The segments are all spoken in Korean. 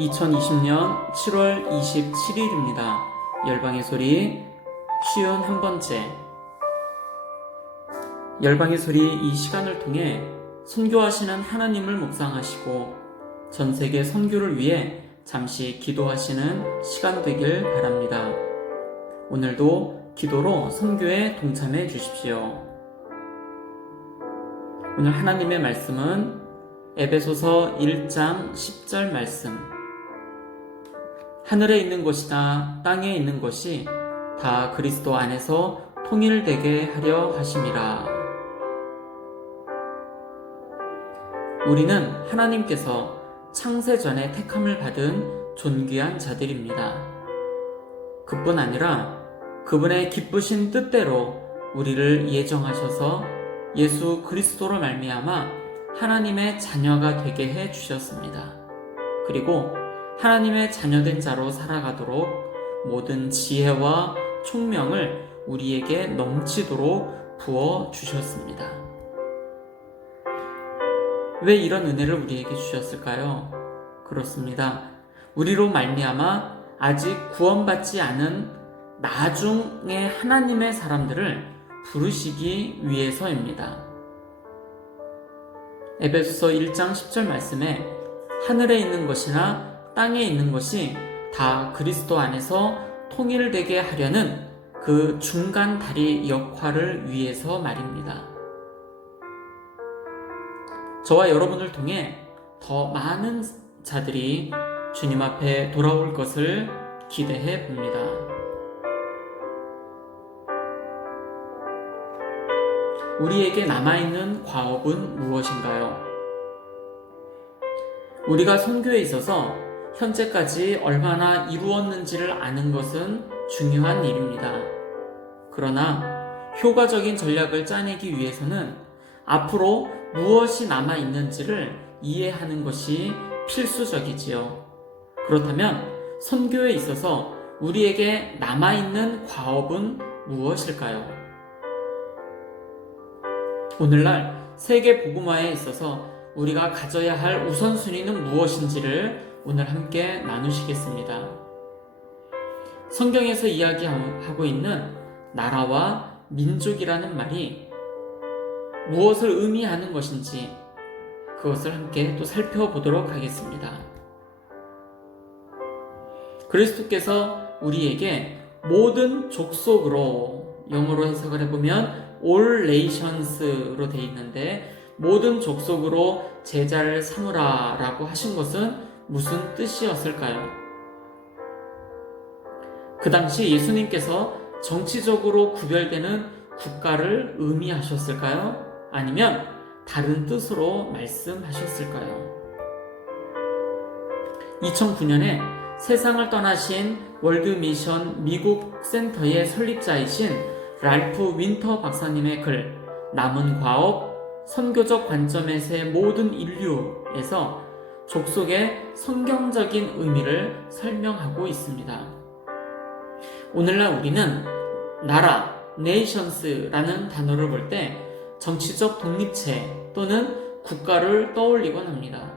2020년 7월 27일입니다. 열방의 소리 51번째. 열방의 소리 이 시간을 통해 선교하시는 하나님을 묵상하시고 전 세계 선교를 위해 잠시 기도하시는 시간 되길 바랍니다. 오늘도 기도로 선교에 동참해 주십시오. 오늘 하나님의 말씀은 에베소서 1장 10절 말씀. 하늘에 있는 것이나 땅에 있는 것이 다 그리스도 안에서 통일되게 하려 하심이라. 우리는 하나님께서 창세 전에 택함을 받은 존귀한 자들입니다. 그뿐 아니라 그분의 기쁘신 뜻대로 우리를 예정하셔서 예수 그리스도로 말미암아 하나님의 자녀가 되게 해 주셨습니다. 그리고 하나님의 자녀된 자로 살아가도록 모든 지혜와 총명을 우리에게 넘치도록 부어 주셨습니다. 왜 이런 은혜를 우리에게 주셨을까요? 그렇습니다. 우리로 말미암아 아직 구원받지 않은 나중에 하나님의 사람들을 부르시기 위해서입니다. 에베소서 1장 10절 말씀에 하늘에 있는 것이나 땅에 있는 것이 다 그리스도 안에서 통일되게 하려는 그 중간 다리 역할을 위해서 말입니다. 저와 여러분을 통해 더 많은 자들이 주님 앞에 돌아올 것을 기대해 봅니다. 우리에게 남아있는 과업은 무엇인가요? 우리가 선교에 있어서 현재까지 얼마나 이루었는지를 아는 것은 중요한 일입니다. 그러나 효과적인 전략을 짜내기 위해서는 앞으로 무엇이 남아있는지를 이해하는 것이 필수적이지요. 그렇다면 선교에 있어서 우리에게 남아있는 과업은 무엇일까요? 오늘날 세계 복음화에 있어서 우리가 가져야 할 우선순위는 무엇인지를 오늘 함께 나누시겠습니다. 성경에서 이야기하고 있는 나라와 민족이라는 말이 무엇을 의미하는 것인지 그것을 함께 또 살펴보도록 하겠습니다. 그리스도께서 우리에게 모든 족속으로, 영어로 해석을 해보면 all nations로 되어 있는데 모든 족속으로 제자를 삼으라 라고 하신 것은 무슨 뜻이었을까요? 그 당시 예수님께서 정치적으로 구별되는 국가를 의미하셨을까요? 아니면 다른 뜻으로 말씀하셨을까요? 2009년에 세상을 떠나신 월드미션 미국 센터의 설립자이신 랄프 윈터 박사님의 글 남은 과업, 선교적 관점에서의 모든 인류에서 족속의 성경적인 의미를 설명하고 있습니다. 오늘날 우리는 나라, nations라는 단어를 볼 때 정치적 독립체 또는 국가를 떠올리곤 합니다.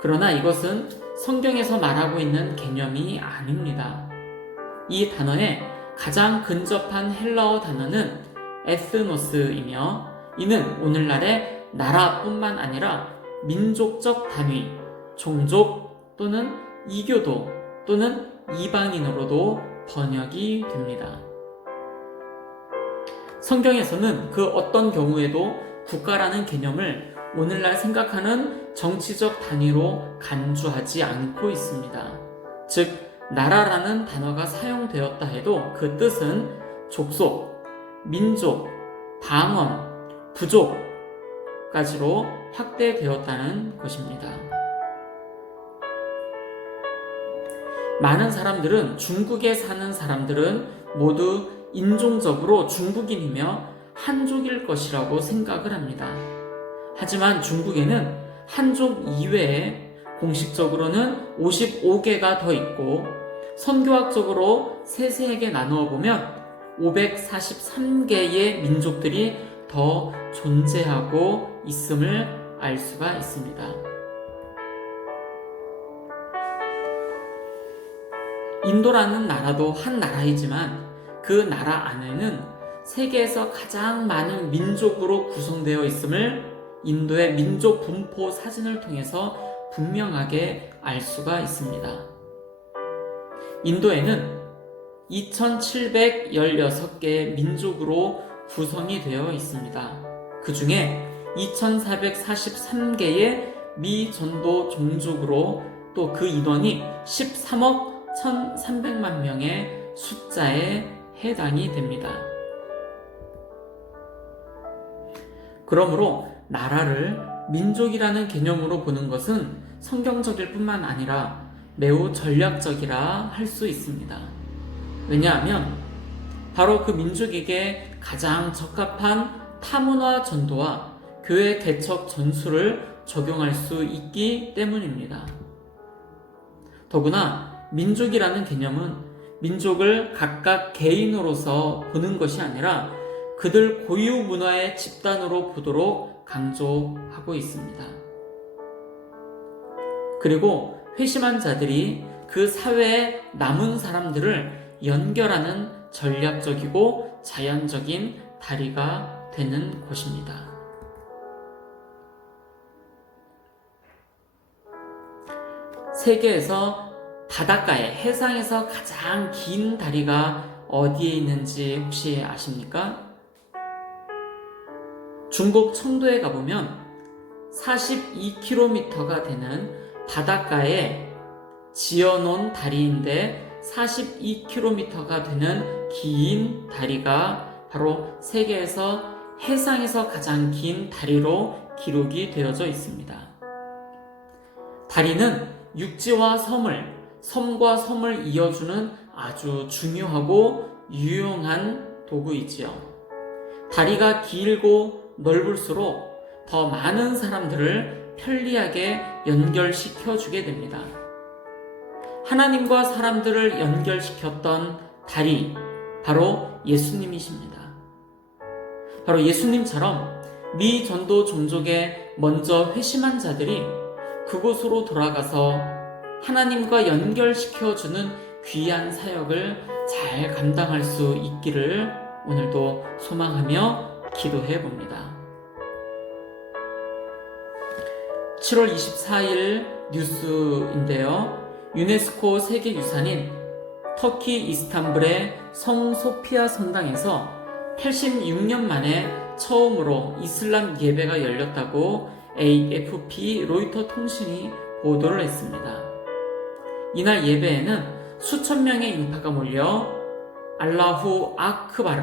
그러나 이것은 성경에서 말하고 있는 개념이 아닙니다. 이 단어에 가장 근접한 헬라어 단어는 에스노스이며 이는 오늘날의 나라뿐만 아니라 민족적 단위, 종족 또는 이교도 또는 이방인으로도 번역이 됩니다. 성경에서는 그 어떤 경우에도 국가라는 개념을 오늘날 생각하는 정치적 단위로 간주하지 않고 있습니다. 즉, 나라라는 단어가 사용되었다 해도 그 뜻은 족속, 민족, 방언, 부족까지로 확대되었다는 것입니다. 많은 사람들은 중국에 사는 사람들은 모두 인종적으로 중국인이며 한족일 것이라고 생각을 합니다. 하지만 중국에는 한족 이외에 공식적으로는 55개가 더 있고 선교학적으로 세세하게 나누어 보면 543개의 민족들이 더 존재하고 있음을 알 수가 있습니다. 인도라는 나라도 한 나라이지만 그 나라 안에는 세계에서 가장 많은 민족으로 구성되어 있음을 인도의 민족 분포 사진을 통해서 분명하게 알 수가 있습니다. 인도에는 2716개의 민족으로 구성이 되어 있습니다. 그 중에 2443개의 미전도 종족으로 또 그 인원이 13억 1300만 명의 숫자에 해당이 됩니다. 그러므로 나라를 민족이라는 개념으로 보는 것은 성경적일 뿐만 아니라 매우 전략적이라 할 수 있습니다. 왜냐하면 바로 그 민족에게 가장 적합한 타문화 전도와 교회 개척 전술을 적용할 수 있기 때문입니다. 더구나 민족이라는 개념은 민족을 각각 개인으로서 보는 것이 아니라 그들 고유 문화의 집단으로 보도록 강조하고 있습니다. 그리고 회심한 자들이 그 사회에 남은 사람들을 연결하는 전략적이고 자연적인 다리가 되는 곳입니다. 세계에서 바닷가에 해상에서 가장 긴 다리가 어디에 있는지 혹시 아십니까? 중국 청도에 가보면 42km가 되는 바닷가에 지어놓은 다리인데 42km가 되는 긴 다리가 바로 세계에서 해상에서 가장 긴 다리로 기록이 되어져 있습니다. 다리는 육지와 섬과 섬을 이어주는 아주 중요하고 유용한 도구이지요. 다리가 길고 넓을수록 더 많은 사람들을 편리하게 연결시켜 주게 됩니다. 하나님과 사람들을 연결시켰던 다리, 바로 예수님이십니다. 바로 예수님처럼 미전도 종족에 먼저 회심한 자들이 그곳으로 돌아가서 하나님과 연결시켜주는 귀한 사역을 잘 감당할 수 있기를 오늘도 소망하며 기도해 봅니다. 7월 24일 뉴스인데요. 유네스코 세계유산인 터키 이스탄불의 성 소피아 성당에서 86년 만에 처음으로 이슬람 예배가 열렸다고 AFP 로이터 통신이 보도를 했습니다. 이날 예배에는 수천 명의 인파가 몰려 알라후 아크바르,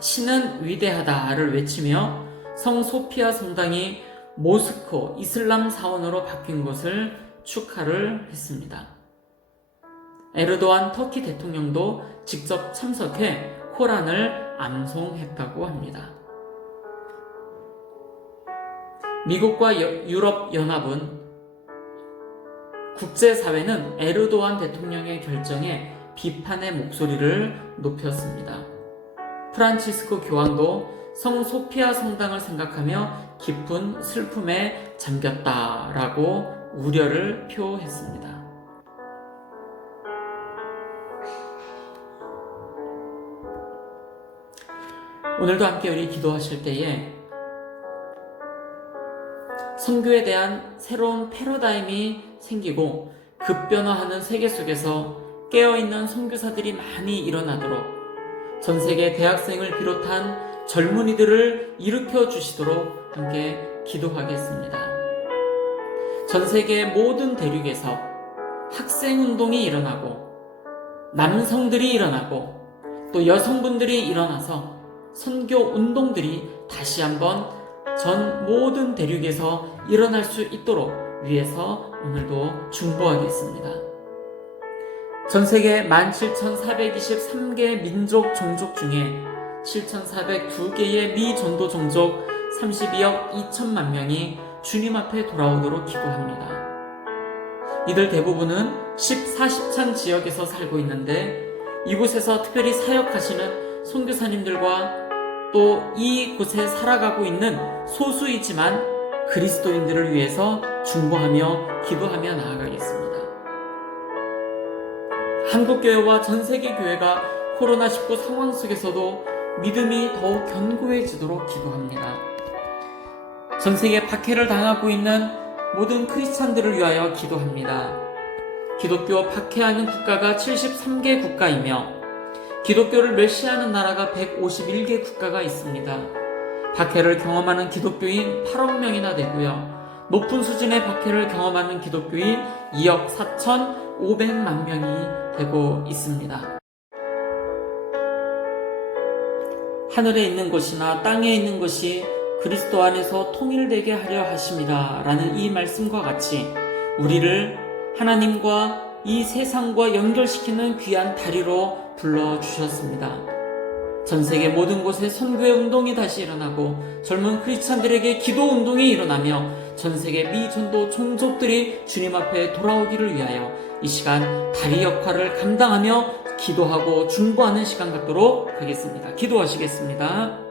신은 위대하다를 외치며 성 소피아 성당이 모스코 이슬람 사원으로 바뀐 것을 축하를 했습니다. 에르도안 터키 대통령도 직접 참석해 코란을 암송했다고 합니다. 미국과 유럽연합은 국제사회는 에르도안 대통령의 결정에 비판의 목소리를 높였습니다. 프란치스코 교황도 성 소피아 성당을 생각하며 깊은 슬픔에 잠겼다라고 우려를 표했습니다. 오늘도 함께 우리 기도하실 때에 선교에 대한 새로운 패러다임이 생기고 급변화하는 세계 속에서 깨어있는 선교사들이 많이 일어나도록 전 세계 대학생을 비롯한 젊은이들을 일으켜 주시도록 함께 기도하겠습니다. 전 세계 모든 대륙에서 학생운동이 일어나고 남성들이 일어나고 또 여성분들이 일어나서 선교운동들이 다시 한번 전 모든 대륙에서 일어날 수 있도록 위해서 오늘도 중보하겠습니다. 전 세계 17,423개 민족 종족 중에 7,402개의 미전도 종족 32억 2천만 명이 주님 앞에 돌아오도록 기도합니다. 이들 대부분은 14,000 지역에서 살고 있는데 이곳에서 특별히 사역하시는 선교사님들과 또 이곳에 살아가고 있는 소수이지만 그리스도인들을 위해서 중보하며 기도하며 나아가겠습니다. 한국교회와 전세계 교회가 코로나19 상황 속에서도 믿음이 더욱 견고해지도록 기도합니다. 전세계 박해를 당하고 있는 모든 크리스찬들을 위하여 기도합니다. 기독교 박해하는 국가가 73개 국가이며 기독교를 멸시하는 나라가 151개 국가가 있습니다. 박해를 경험하는 기독교인 8억 명이나 되고요. 높은 수준의 박해를 경험하는 기독교인 2억 4,500만 명이 되고 있습니다. 하늘에 있는 것이나 땅에 있는 것이 그리스도 안에서 통일되게 하려 하심이라 라는 이 말씀과 같이 우리를 하나님과 이 세상과 연결시키는 귀한 다리로 불러주셨습니다. 전세계 모든 곳에 선교의 운동이 다시 일어나고 젊은 크리스찬들에게 기도 운동이 일어나며 전세계 미전도 종족들이 주님 앞에 돌아오기를 위하여 이 시간 다리 역할을 감당하며 기도하고 중보하는 시간 갖도록 하겠습니다. 기도하시겠습니다.